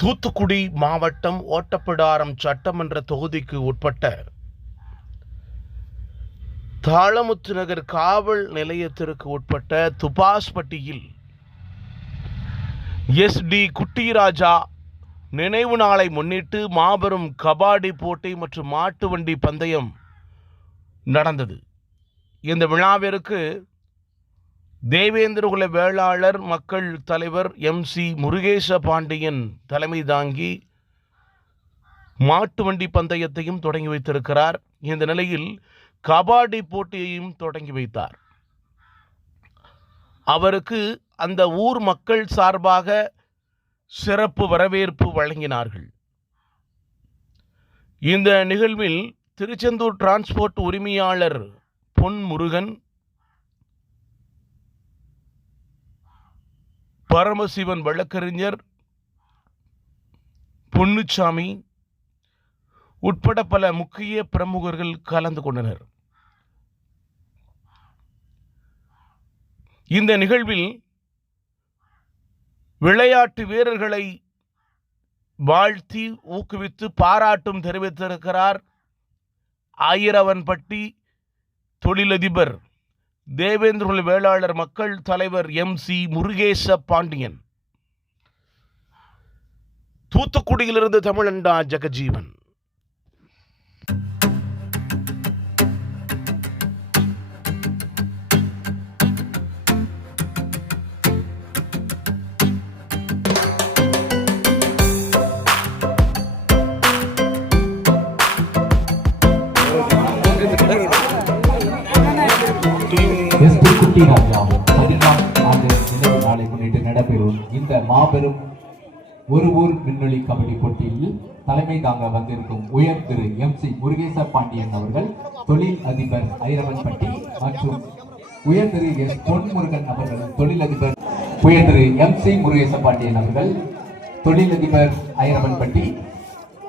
தூத்துக்குடி மாவட்டம் ஓட்டப்பிடாரம் சட்டமன்ற தொகுதிக்கு உட்பட்ட தாளமுத்து நகர் காவல் நிலையத்திற்கு உட்பட்ட துபாஸ்பட்டியில் SD குட்டிராஜா நினைவு நாளை முன்னிட்டு மாபெரும் கபாடி போட்டி மற்றும் மாட்டு வண்டி பந்தயம் நடந்தது. இந்த விழாவிற்கு தேவேந்திரகுல வேளாளர் மக்கள் தலைவர் MC முருகேச பாண்டியன் தலைமை தாங்கி மாட்டு வண்டி பந்தயத்தையும் தொடங்கி வைத்திருக்கிறார். இந்த நிலையில் கபாடி போட்டியையும் தொடங்கி வைத்தார். அவருக்கு அந்த ஊர் மக்கள் சார்பாக சிறப்பு வரவேற்பு வழங்கினார்கள். இந்த நிகழ்வில் திருச்செந்தூர் டிரான்ஸ்போர்ட் உரிமையாளர் பொன் முருகன், பரமசிவன் வழக்கறிஞர் பொன்னுச்சாமி உட்பட பல முக்கிய பிரமுகர்கள் கலந்து கொண்டனர். இந்த நிகழ்வில் விளையாட்டு வீரர்களை வாழ்த்தி ஊக்குவித்து பாராட்டும் தெரிவித்திருக்கிறார் ஆயிரவன்பட்டி தொழிலதிபர் தேவேந்திரகுல வேளாளர் மக்கள் தலைவர் MC முருகேச பாண்டியன். தூத்துக்குடியிலிருந்து தமிழண்டா ஜெகஜீவன். குட்டிராஜா 14 ஆண்டு நினைவு நாளை முன்னிட்டு நடைபெறும் இந்த மாபெரும் ஒரு ஊர் விண்வெளி கபடி போட்டியில் தலைமை தாங்க வந்திருக்கும் உயர் திரு MC முருகேச பாண்டியன் அவர்கள், தொழில் அதிபர் ஐரவன்பட்டி மற்றும் உயர் திரு S பொன்முருகன் அவர்கள், தொழிலதிபர் உயர் திரு MC முருகேச பாண்டியன் அவர்கள், தொழிலதிபர் ஐரவன்பட்டி,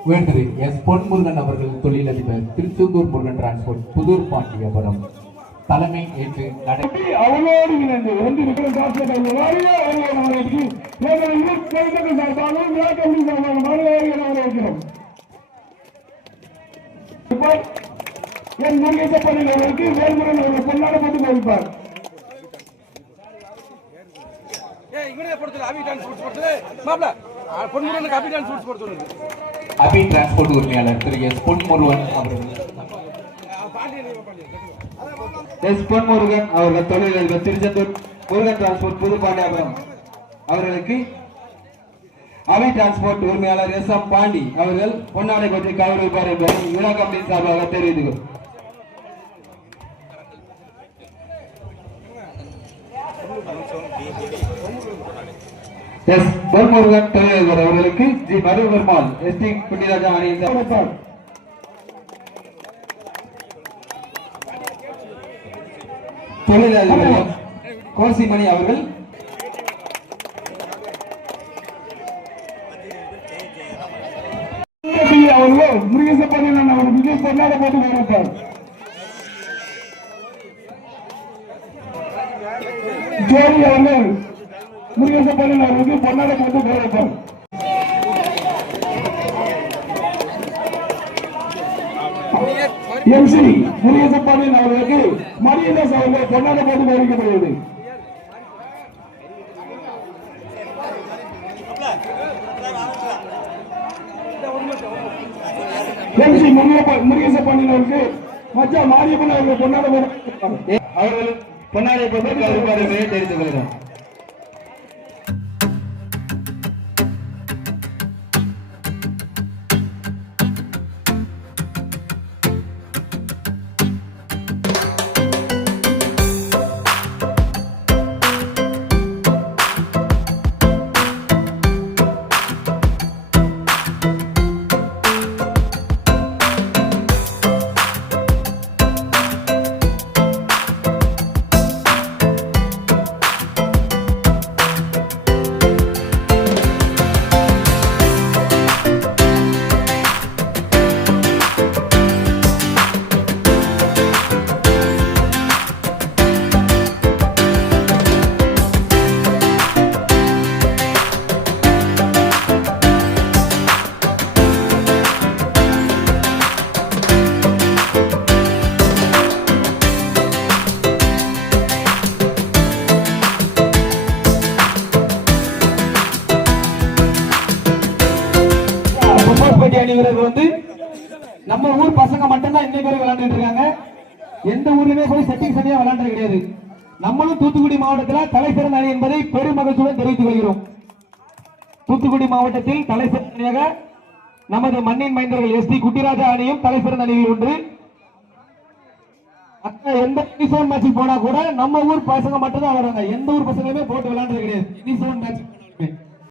உயர் திரு S பொன்முருகன் அவர்கள், தொழிலதிபர் திருச்செந்தூர் முருகன் டிரான்ஸ்போர்ட் புதூர் பாண்டியபுரம் தலைமை ஏற்று அவளோடு இணைந்து ஒன்றிருக்கிற என் முருகேசப்பள்ளியில் அவர்களுக்கு வேல்முருகன் அவர்கள் பொன்னாட போட்டு கொடுப்பார். அபி டிரான்ஸ்போர்ட் உரிமையாளர் திரு S பொன்முருகன் அவர்கள், S பொன்முருகன் அவர்கள், தொழிலதிபர் திருச்செந்தூர் முருகன் டிரான்ஸ்போர்ட் புதுப்பாண்டியாபுரம் அவர்களுக்கு அவை டிரான்ஸ்போர்ட் உரிமையாளர் SM பாண்டி அவர்கள் பொன்னாடை பற்றி கௌரவிப்பார் என்பதை விழா கமிட்டி சார்பாக தெரிவித்துள்ளோம். S பொன்முருகன் தொழிலதிபர் அவர்களுக்கு G மருவெருமாள் SD குட்டிராஜா அணியின் தொழிலதிபர் கோசிமணி அவர்கள், முருகேசப்பள்ளியில் அவர்களுக்கு பொன்னாட போட்டு கொடுப்பார். ஜோடி அவர்கள் முருகேசப்பள்ளியில் அவர்களுக்கு பொன்னாட போட்டு கொடுப்பார். MC முருகேசப்பாண்டியன் அவர்களுக்கு மரியதாஸ் அவர்கள் பொன்னாட போட்டு கௌரவிக்கப்படுகிறது. MC முருகேசப்பாண்டியன் அவர்களுக்கு மச்சா மாரியப்பன் அவர்கள் பொன்னாட போட்டு அவர்கள் பொன்னாடை போட்டு கௌரவிப்பார் என்பதை தெரிவித்துக் கொள்கிறோம். அணி வீரர்கள் வந்து நம்ம ஊர் பசங்க மட்டும்தான் இன்னைக்கு வரை விளையாண்டுட்டு இருக்காங்க. எந்த ஊர்லயுமே போய் செட்டிங் சரியா விளையாண்டது கிடையாது. நம்மளும் தூத்துக்குடி மாவட்டத்தில் தலை சிறந்த அணி என்பதை பெரும் மகிழ்ச்சியுடன் தெரிவித்துக் கொள்கிறோம். தூத்துக்குடி மாவட்டத்தில் தலை சிறந்த அணியாக நமது மண்ணின் மைந்தர்கள் எஸ்டி குட்டிராஜா அணியும் தலை சிறந்த அணியில் ஒன்று. எந்த மேட்ச் போனா கூட நம்ம ஊர் பசங்க மட்டும் தான் வராங்க. எந்த ஊர் பசங்களுமே போட்டு விளையாண்டது கிடையாது. மேட்ச்